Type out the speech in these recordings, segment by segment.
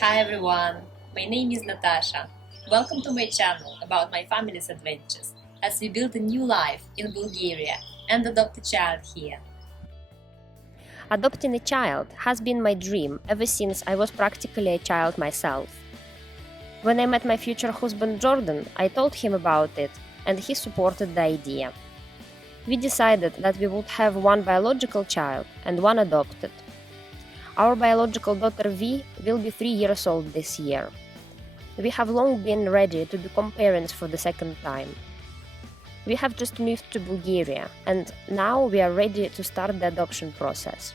Hi everyone, my name is Natasha. Welcome to my channel about my family's adventures as we build a new life in Bulgaria and adopt a child here. Adopting a child has been my dream ever since I was practically a child myself. When I met my future husband Jordan, I told him about it, and he supported the idea. We decided that we would have one biological child and one adopted. Our biological daughter V will be 3 years old this year. We have long been ready to become parents for the second time. We have just moved to Bulgaria, and now we are ready to start the adoption process.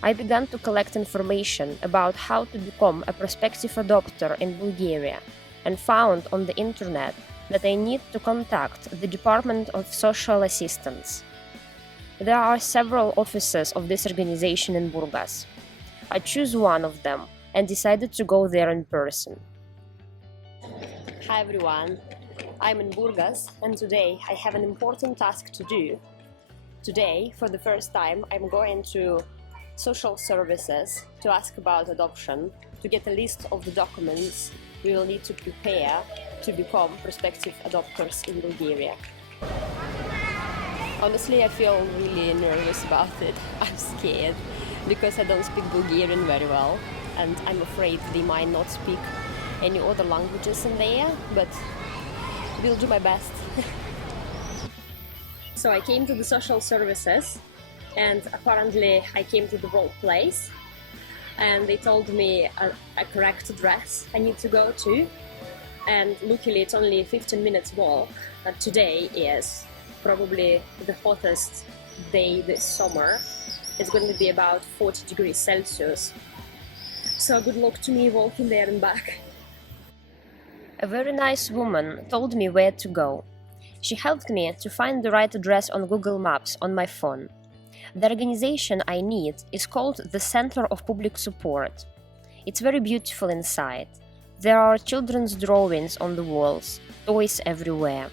I began to collect information about how to become a prospective adopter in Bulgaria and found on the internet that I need to contact the Department of Social Assistance. There are several offices of this organization in Burgas. I chose one of them and decided to go there in person. Hi everyone, I'm in Burgas and today I have an important task to do. Today, for the first time, I'm going to social services to ask about adoption, to get a list of the documents we will need to prepare to become prospective adopters in Bulgaria. Honestly, I feel really nervous about it. I'm scared because I don't speak Bulgarian very well and I'm afraid they might not speak any other languages in there, but we'll do my best. So I came to the social services and apparently I came to the wrong place and they told me a correct address I need to go to, and luckily it's only a 15 minutes walk, and today is probably the hottest day this summer. It's going to be about 40 degrees Celsius. So good luck to me walking there and back. A very nice woman told me where to go. She helped me to find the right address on Google Maps on my phone. The organization I need is called the Center of Public Support. It's very beautiful inside. There are children's drawings on the walls, toys everywhere.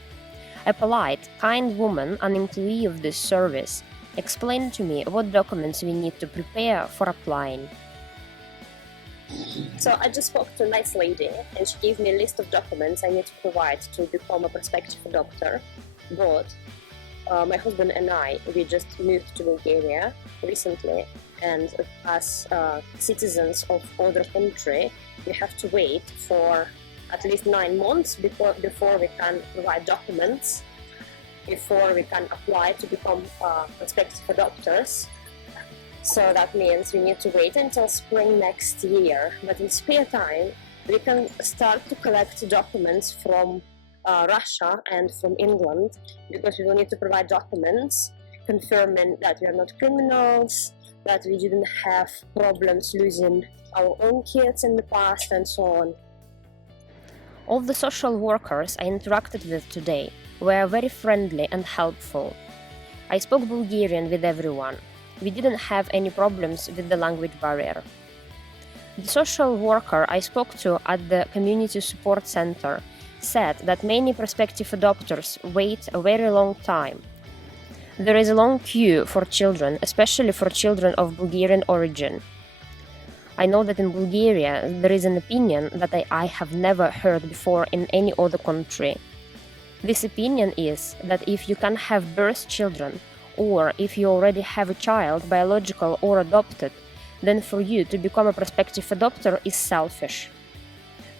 A polite, kind woman, an employee of this service, explained to me what documents we need to prepare for applying. So I just spoke to a nice lady and she gave me a list of documents I need to provide to become a prospective adopter. But my husband and I, we just moved to Bulgaria recently, and as citizens of other country, we have to wait for at least 9 months before we can provide documents, before we can apply to become prospective adopters. So that means we need to wait until spring next year. But in spare time, we can start to collect documents from Russia and from England, because we will need to provide documents confirming that we are not criminals, that we didn't have problems losing our own kids in the past, and so on. All the social workers I interacted with today were very friendly and helpful. I spoke Bulgarian with everyone. We didn't have any problems with the language barrier. The social worker I spoke to at the Community Support Center said that many prospective adopters wait a very long time. There is a long queue for children, especially for children of Bulgarian origin. I know that in Bulgaria there is an opinion that I have never heard before in any other country. This opinion is that if you can have birth children, or if you already have a child, biological or adopted, then for you to become a prospective adopter is selfish.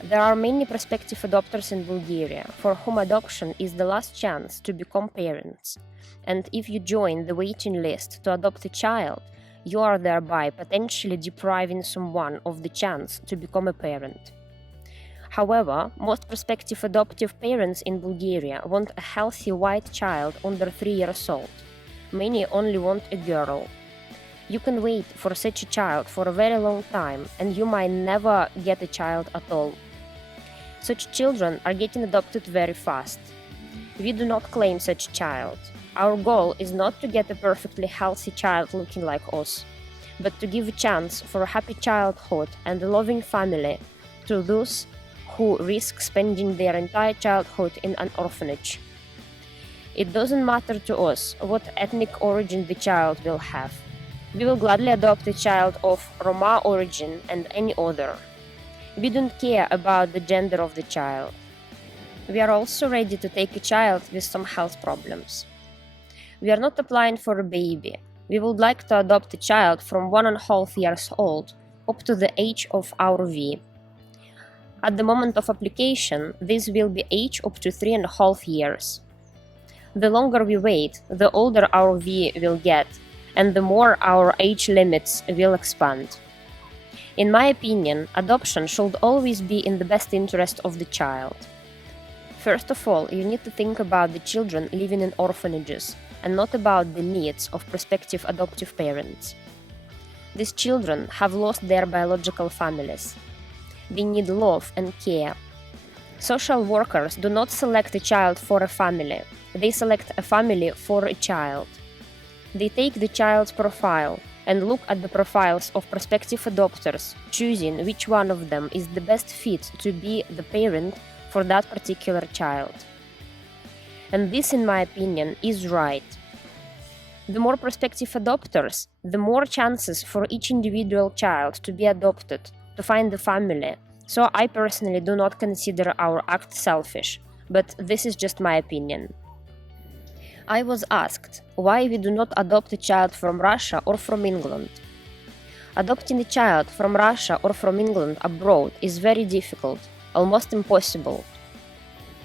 There are many prospective adopters in Bulgaria for whom adoption is the last chance to become parents, and if you join the waiting list to adopt a child, you are thereby potentially depriving someone of the chance to become a parent. However, most prospective adoptive parents in Bulgaria want a healthy white child under 3 years old. Many only want a girl. You can wait for such a child for a very long time, and you might never get a child at all. Such children are getting adopted very fast. We do not claim such a child. Our goal is not to get a perfectly healthy child looking like us, but to give a chance for a happy childhood and a loving family to those who risk spending their entire childhood in an orphanage. It doesn't matter to us what ethnic origin the child will have. We will gladly adopt a child of Roma origin and any other. We don't care about the gender of the child. We are also ready to take a child with some health problems. We are not applying for a baby. We would like to adopt a child from 1.5 years old up to the age of our V. At the moment of application, this will be age up to 3.5 years. The longer we wait, the older our V will get, and the more our age limits will expand. In my opinion, adoption should always be in the best interest of the child. First of all, you need to think about the children living in orphanages and not about the needs of prospective adoptive parents. These children have lost their biological families. They need love and care. Social workers do not select a child for a family, they select a family for a child. They take the child's profile and look at the profiles of prospective adopters, choosing which one of them is the best fit to be the parent for that particular child. And this, in my opinion, is right. The more prospective adopters, the more chances for each individual child to be adopted, to find a family. So I personally do not consider our act selfish, but this is just my opinion. I was asked why we do not adopt a child from Russia or from England. Adopting a child from Russia or from England abroad is very difficult, almost impossible.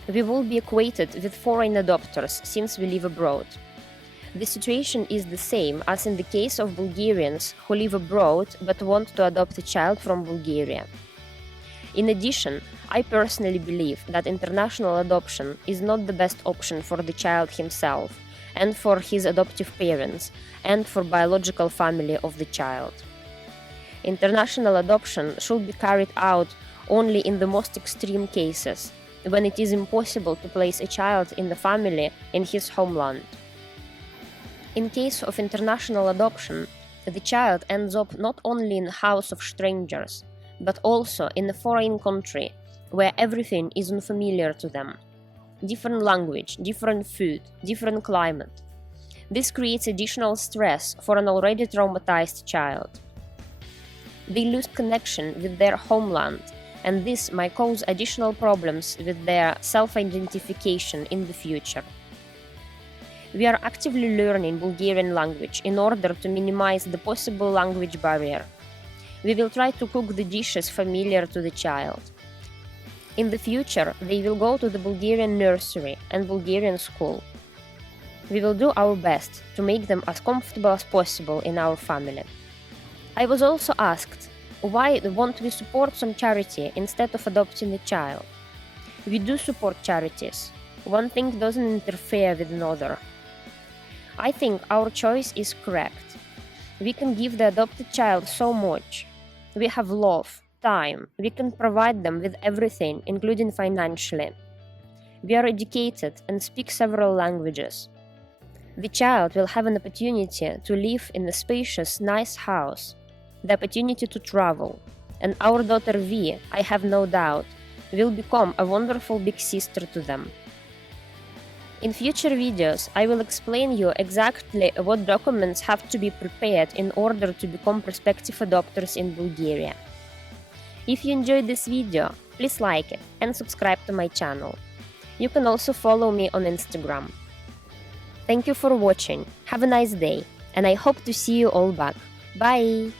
We will be equated with foreign adopters since we live abroad. The situation is the same as in the case of Bulgarians who live abroad but want to adopt a child from Bulgaria. In addition, I personally believe that international adoption is not the best option for the child himself and for his adoptive parents and for biological family of the child. International adoption should be carried out only in the most extreme cases, when it is impossible to place a child in the family in his homeland. In case of international adoption, the child ends up not only in a house of strangers, but also in a foreign country where everything is unfamiliar to them. Different language, different food, different climate. This creates additional stress for an already traumatized child. They lose connection with their homeland, and this might cause additional problems with their self-identification in the future. We are actively learning Bulgarian language in order to minimize the possible language barrier. We will try to cook the dishes familiar to the child. In the future, they will go to the Bulgarian nursery and Bulgarian school. We will do our best to make them as comfortable as possible in our family. I was also asked, why won't we support some charity instead of adopting a child? We do support charities. One thing doesn't interfere with another. I think our choice is correct. We can give the adopted child so much. We have love, time, we can provide them with everything, including financially. We are educated and speak several languages. The child will have an opportunity to live in a spacious, nice house, the opportunity to travel, and our daughter V, I have no doubt, will become a wonderful big sister to them. In future videos, I will explain you exactly what documents have to be prepared in order to become prospective adopters in Bulgaria. If you enjoyed this video, please like it and subscribe to my channel. You can also follow me on Instagram. Thank you for watching, have a nice day, and I hope to see you all back. Bye!